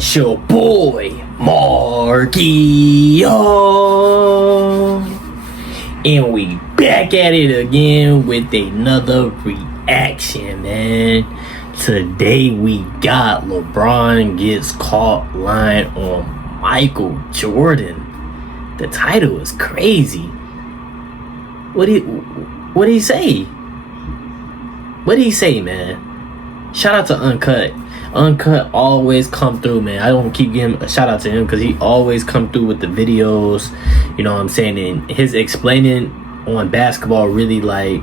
It's your boy, Marky, and we back at it again with another reaction, man. Today we got LeBron gets caught lying on Michael Jordan. The title is crazy. What did he say? What did he say, man? Shout out to Uncut. Uncut always come through, man. I don't keep giving a shout out to him because he always come through with the videos. You know what I'm saying? And his explaining on basketball really like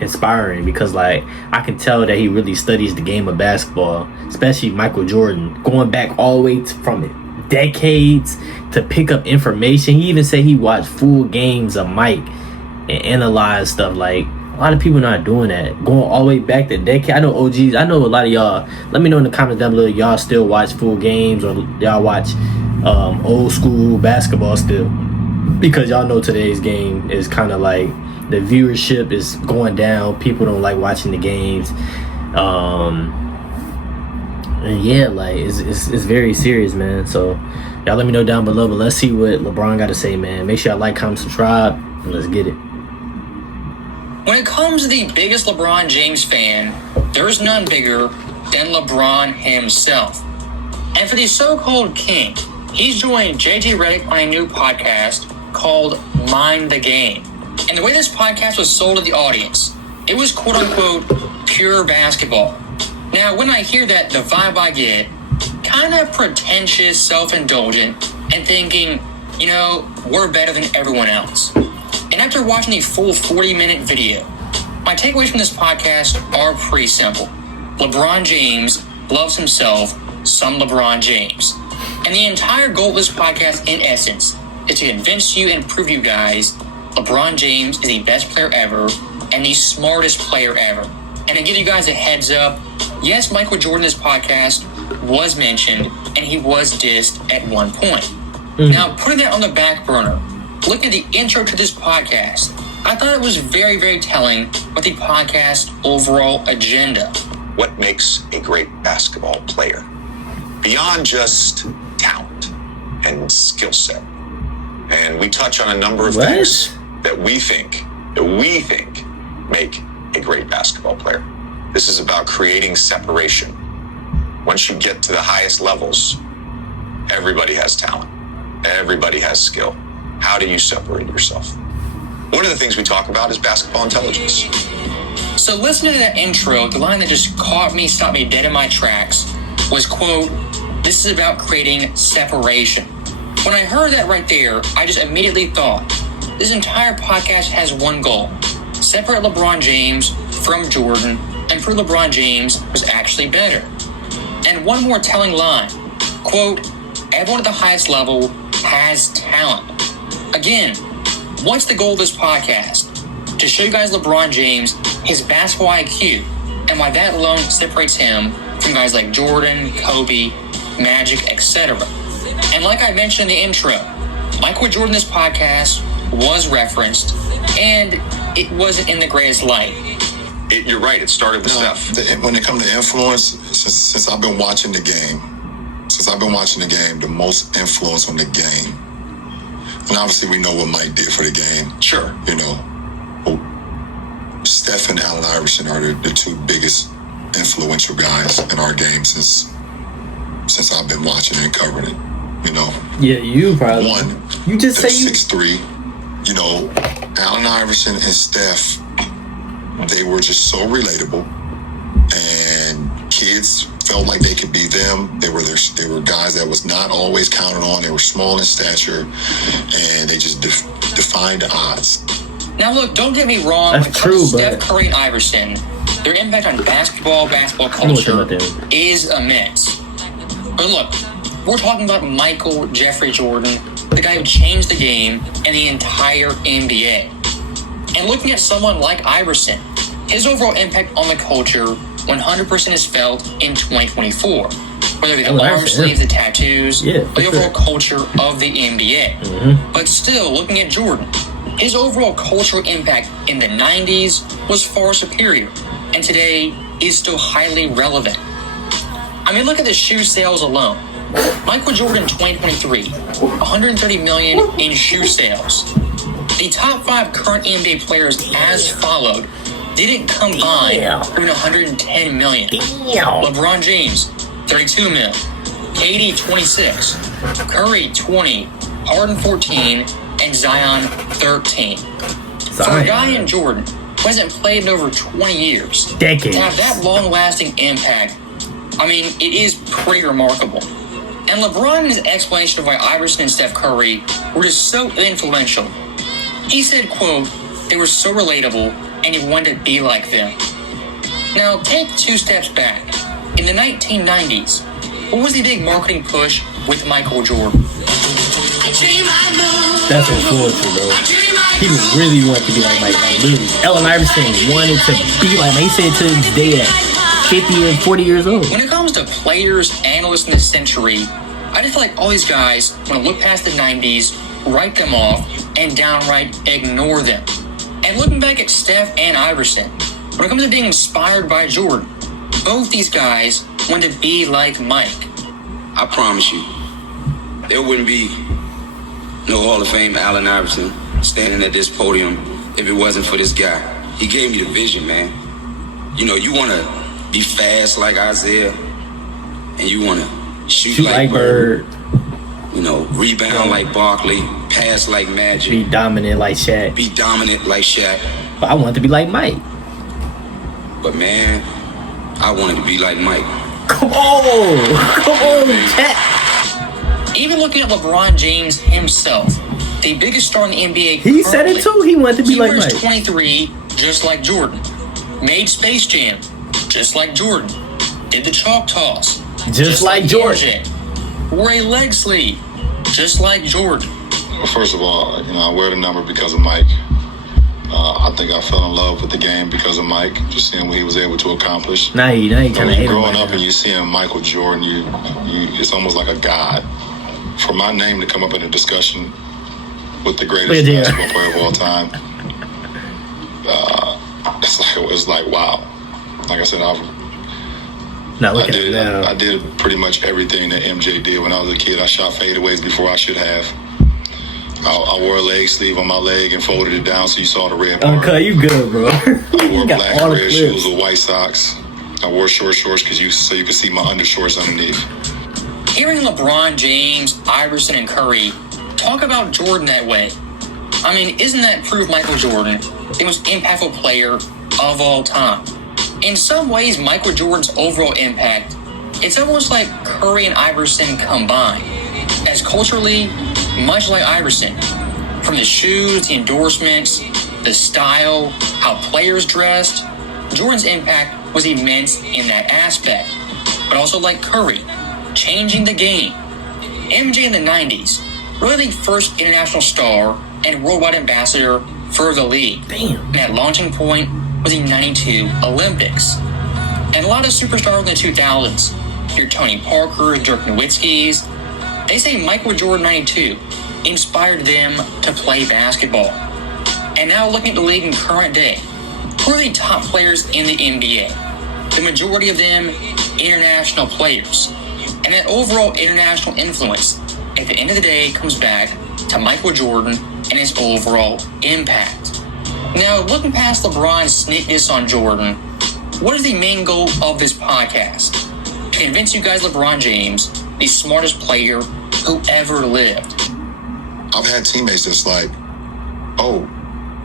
inspiring because like I can tell that he really studies the game of basketball, especially Michael Jordan, going back all the way from decades to pick up information. He even said he watched full games of Mike and analyze stuff. Like a lot of people not doing that, going all the way back to decade. I know OGs, I know a lot of y'all. Let me know in the comments down below, y'all still watch full games or y'all watch old school basketball still, because y'all know today's game is kind of like the viewership is going down. People don't like watching the games, and yeah, like it's very serious, man. So y'all let me know down below, but let's see what LeBron got to say, man. Make sure y'all like, comment, subscribe, and let's get it. When it comes to the biggest LeBron James fan, there is none bigger than LeBron himself. And for the so-called king, he's joined JJ Redick on a new podcast called Mind the Game. And the way this podcast was sold to the audience, it was quote-unquote pure basketball. Now, when I hear that, the vibe I get, kind of pretentious, self-indulgent, and thinking, you know, we're better than everyone else. And after watching the full 40-minute video, my takeaways from this podcast are pretty simple. LeBron James loves himself some LeBron James. And the entire goal of this podcast, in essence, is to convince you and prove you guys LeBron James is the best player ever and the smartest player ever. And to give you guys a heads up, yes, Michael Jordan, this podcast, was mentioned, and he was dissed at one point. Now, putting that on the back burner, looking at the intro to this podcast, I thought it was very, very telling with the podcast overall agenda. What makes a great basketball player? Beyond just talent and skill set. And we touch on a number of things that we think make a great basketball player. This is about creating separation. Once you get to the highest levels, everybody has talent. Everybody has skill. How do you separate yourself? One of the things we talk about is basketball intelligence. So listening to that intro, the line that just stopped me dead in my tracks was, quote, this is about creating separation. When I heard that right there, I just immediately thought, this entire podcast has one goal: separate LeBron James from Jordan and prove LeBron James was actually better. And one more telling line, quote, everyone at the highest level has talent. Again, what's the goal of this podcast? To show you guys LeBron James, his basketball IQ, and why that alone separates him from guys like Jordan, Kobe, Magic, etc. And like I mentioned in the intro, Michael Jordan, this podcast, was referenced, and it wasn't in the greatest light. You're right, it started with Steph. When it comes to influence, since I've been watching the game, the most influence on the game, and obviously we know what Mike did for the game. Sure. You know, Steph and Allen Iverson are the two biggest influential guys in our game since I've been watching and covering it. You know. Yeah, you probably. One. You just say 6'3". You know, Allen Iverson and Steph, they were just so relatable, and kids felt like they could be them. They were guys that was not always counted on. They were small in stature, and they just defied the odds. Now look, don't get me wrong. That's when it comes true, to Steph Curry and Iverson, their impact on basketball culture is immense. But look, we're talking about Michael Jeffrey Jordan, the guy who changed the game and the entire NBA. And looking at someone like Iverson, his overall impact on the culture 100% is felt in 2024. Whether it be the arm sleeves, the tattoos, or the overall culture of the NBA. But still, looking at Jordan, his overall cultural impact in the 90s was far superior, and today is still highly relevant. I mean, look at the shoe sales alone. Michael Jordan 2023, 130 million in shoe sales. The top 5 current NBA players as followed didn't combine for 110 million. LeBron James, 32 mil. KD, 26. Curry, 20. Harden, 14. And Zion, 13. For a guy in Jordan who hasn't played in over 20 years, decades, to have that long-lasting impact, I mean, it is pretty remarkable. And LeBron, in his explanation of why Iverson and Steph Curry were just so influential, he said, quote, they were so relatable and he wanted to be like them. Now, take 2 steps back. In the 1990s, what was the big marketing push with Michael Jordan? That's influential, bro. People really want to be like Mike. Like, literally, Allen Iverson wanted to be like Mike. He said to this day at 50 and 40 years old. When it comes to players, analysts in this century, I just feel like all these guys want to look past the 90s, write them off, and downright ignore them. And looking back at Steph and Iverson, when it comes to being inspired by Jordan, both these guys want to be like Mike. I promise you, there wouldn't be no Hall of Fame Allen Iverson standing at this podium if it wasn't for this guy. He gave me the vision, man. You know, you want to be fast like Isaiah, and you want to shoot like Bird. You know, rebound like Barkley, pass like Magic. Be dominant like Shaq. But I want to be like Mike. But man, I wanted to be like Mike. Come on, Cat. Even looking at LeBron James himself, the biggest star in the NBA. He said it too. He wanted to be like Mike. He wears 23, just like Jordan. Made Space Jam, just like Jordan. Did the chalk toss, just like Jordan. Wore a leg sleeve, just like Jordan. Well, first of all, you know, I wear the number because of Mike. I think I fell in love with the game because of Mike, just seeing what he was able to accomplish. Now you kind of hate him. Growing up and you seeing Michael Jordan, you it's almost like a god. For my name to come up in a discussion with the greatest basketball player of all time, it's like wow. Like I said, I did pretty much everything that MJ did when I was a kid. I shot fadeaways before I should have. I wore a leg sleeve on my leg and folded it down so you saw the red part. Okay, you good, bro. I wore black and red shoes with white socks. I wore short shorts so you could see my undershorts underneath. Hearing LeBron James, Iverson, and Curry talk about Jordan that way, I mean, isn't that proof Michael Jordan, the most impactful player of all time? In some ways, Michael Jordan's overall impact, it's almost like Curry and Iverson combined. As culturally, much like Iverson, from the shoes, the endorsements, the style, how players dressed, Jordan's impact was immense in that aspect. But also like Curry, changing the game. MJ in the 90s, really the first international star and worldwide ambassador for the league. Damn. And that launching point was the 92 Olympics. And a lot of superstars in the 2000s, your Tony Parkers, Dirk Nowitzki's, they say Michael Jordan 92 inspired them to play basketball. And now looking at the league in current day, who are the top players in the NBA? The majority of them international players. And that overall international influence, at the end of the day, comes back to Michael Jordan and his overall impact. Now, looking past LeBron's sneak diss on Jordan, what is the main goal of this podcast? To convince you guys LeBron James, the smartest player who ever lived. I've had teammates that's like, oh,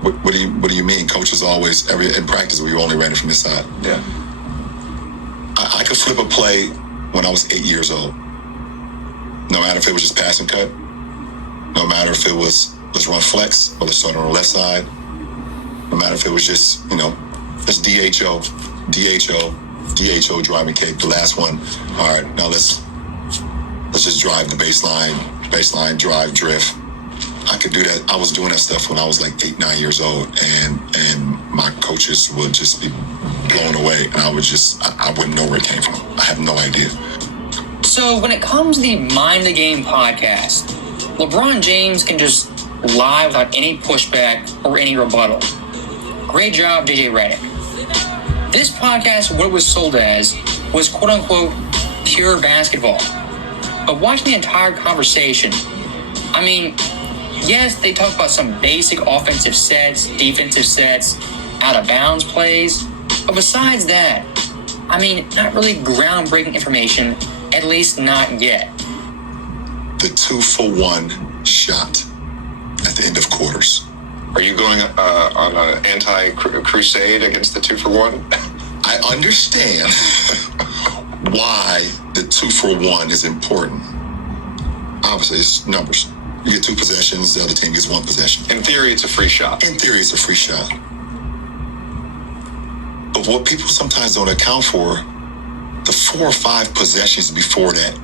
what do you mean? Coaches always, in practice, we only ran it from this side. Yeah. I could flip a play when I was 8 years old. No matter if it was just pass and cut, no matter if it was let's run flex or let's start on the left side, no matter if it was just, let's DHO, driving kick, the last one. All right, now let's just drive the baseline, drive, drift. I could do that. I was doing that stuff when I was like 8, 9 years old, and my coaches would just be blown away, and I wouldn't know where it came from. I have no idea. So when it comes to the Mind the Game podcast, LeBron James can just lie without any pushback or any rebuttal. Great job, DJ Redick. This podcast, what it was sold as, was quote-unquote pure basketball. But watching the entire conversation, I mean, yes, they talk about some basic offensive sets, defensive sets, out of bounds plays, but besides that, I mean, not really groundbreaking information, at least not yet. The 2-for-1 shot at the end of quarters. Are you going on an anti-crusade against the 2-for-1? I understand why the 2-for-1 is important. Obviously, it's numbers. You get 2 possessions, the other team gets 1 possession. In theory, it's a free shot. In theory, it's a free shot. But what people sometimes don't account for, the 4 or 5 possessions before that.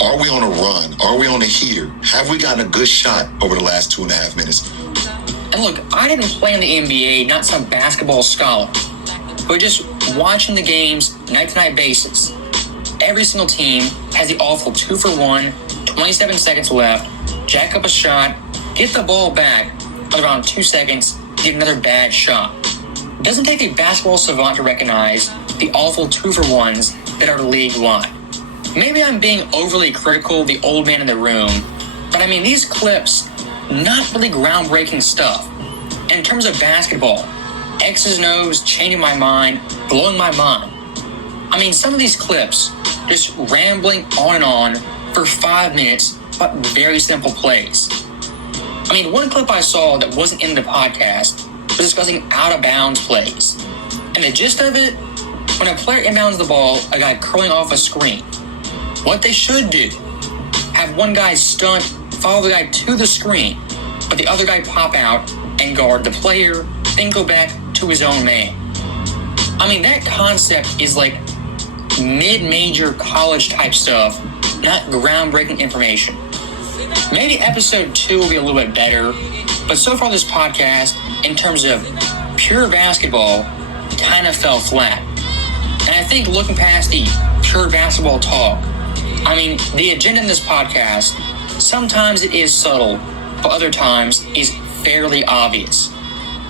Are we on a run? Are we on a heater? Have we gotten a good shot over the last 2.5 minutes? And look, I didn't play in the NBA, not some basketball scholar, but just watching the games night-to-night basis. Every single team has the awful 2-for-1, 27 seconds left, jack up a shot, get the ball back, around 2 seconds, get another bad shot. It doesn't take a basketball savant to recognize the awful 2-for-1s that are league-wide. Maybe I'm being overly critical of the old man in the room, but I mean, these clips, not really groundbreaking stuff. In terms of basketball, X's and O's changing my mind, blowing my mind. I mean, some of these clips, just rambling on and on for 5 minutes, but very simple plays. I mean, one clip I saw that wasn't in the podcast was discussing out-of-bounds plays. And the gist of it, when a player inbounds the ball, a guy curling off a screen, what they should do, have one guy stunt, follow the guy to the screen, but the other guy pop out and guard the player, then go back to his own man. I mean, that concept is like mid-major college type stuff, not groundbreaking information. Maybe episode 2 will be a little bit better, but so far this podcast, in terms of pure basketball, kind of fell flat. And I think looking past the pure basketball talk, I mean, the agenda in this podcast, sometimes it is subtle, but other times is fairly obvious.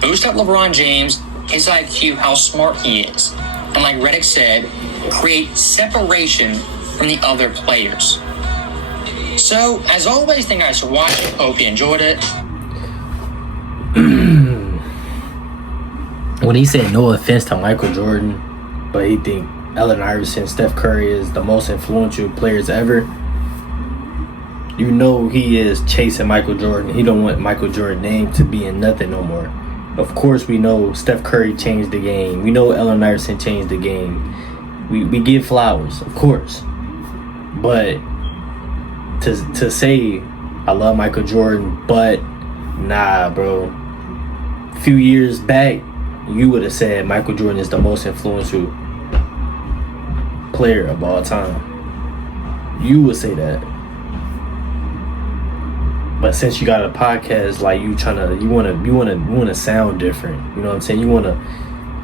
Boost up LeBron James, his IQ, how smart he is. And like Reddick said, create separation from the other players. So, as always, thank you guys for watching. Hope you enjoyed it. When he said no offense to Michael Jordan, but he think Allen Iverson, Steph Curry is the most influential players ever, you know he is chasing Michael Jordan. He don't want Michael Jordan's name to be in nothing no more. Of course, we know Steph Curry changed the game. We know Allen Iverson changed the game. We give flowers, of course. But to say I love Michael Jordan, but nah, bro. A few years back, you would have said Michael Jordan is the most influential player of all time. You would say that. But since you got a podcast, like you wanna sound different. You know what I'm saying? You wanna,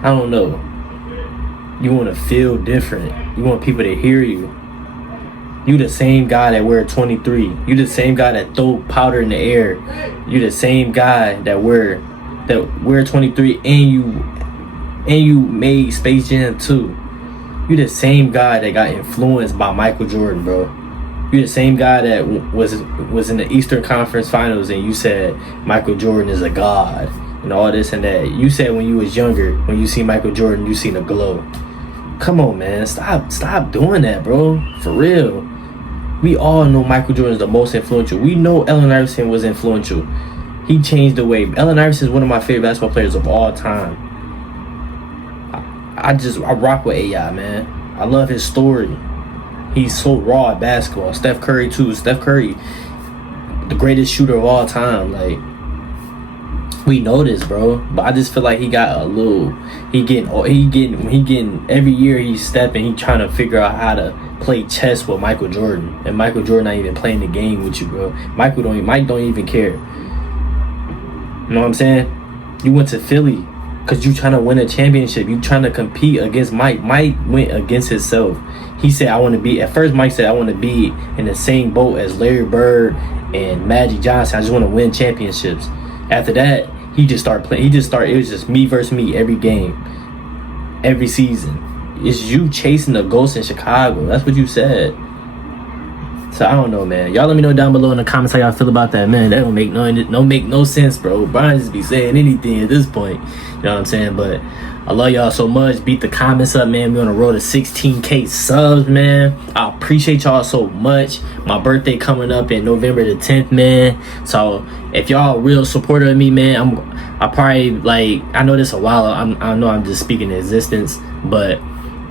I don't know. You wanna feel different. You want people to hear you. You the same guy that wear 23. You the same guy that throw powder in the air. You the same guy that wear 23 and you made Space Jam 2. You the same guy that got influenced by Michael Jordan, bro. You the same guy that was in the Eastern Conference Finals and you said Michael Jordan is a god and all this and that. You said when you was younger, when you see Michael Jordan, you seen a glow. Come on, man. Stop doing that, bro. For real. We all know Michael Jordan is the most influential. We know Allen Iverson was influential. He changed the way. Allen Iverson is one of my favorite basketball players of all time. I rock with AI, man. I love his story. He's so raw at basketball. Steph Curry too. Steph Curry, the greatest shooter of all time. Like, we know this, bro. But I just feel like he got a little. He getting every year he's stepping. He trying to figure out how to play chess with Michael Jordan, and Michael Jordan not even playing the game with you, bro. Mike don't even care. You know what I'm saying? You went to Philly because you trying to win a championship. You trying to compete against Mike. Mike went against himself. He said, I want to be, at first Mike said, I want to be in the same boat as Larry Bird and Magic Johnson. I just want to win championships. After that, he just started playing. It was just me versus me every game, every season. It's you chasing the ghost in Chicago. That's what you said. So I don't know, man. Y'all let me know down below in the comments how y'all feel about that, man. That don't make no sense, bro. Brian just be saying anything at this point. You know what I'm saying? But I love y'all so much. Beat the comments up, man. We on the road to 16K subs, man. I appreciate y'all so much. My birthday coming up in November the 10th, man. So if y'all real supporter of me, man, I probably, like, I know this a while. I know I'm just speaking in existence, but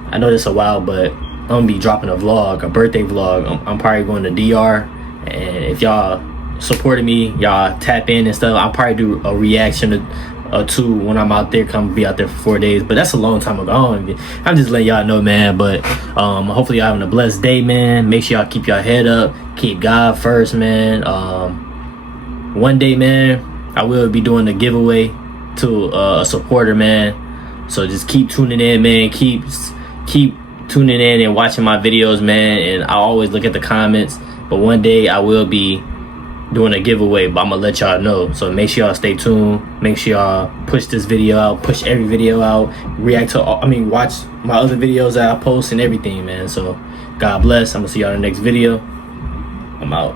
I know this a while, but I'm gonna be dropping a vlog, a birthday vlog. I'm probably going to DR, and if y'all supported me, y'all tap in and stuff, I'll probably do a reaction or two when I'm out there. Come be out there for 4 days, but that's a long time ago. I'm just letting y'all know, man. But hopefully y'all having a blessed day, man. Make sure y'all keep your head up, keep God first, man. One day, man, I will be doing a giveaway to a supporter, man. So just keep tuning in, man. Keep tuning in and watching my videos, man. And I always look at the comments, but one day I will be doing a giveaway, but I'm gonna let y'all know. So make sure y'all stay tuned. Make sure y'all push this video out, push every video out, react to watch my other videos that I post and everything, man. So God bless. I'm gonna see y'all in the next video. I'm out.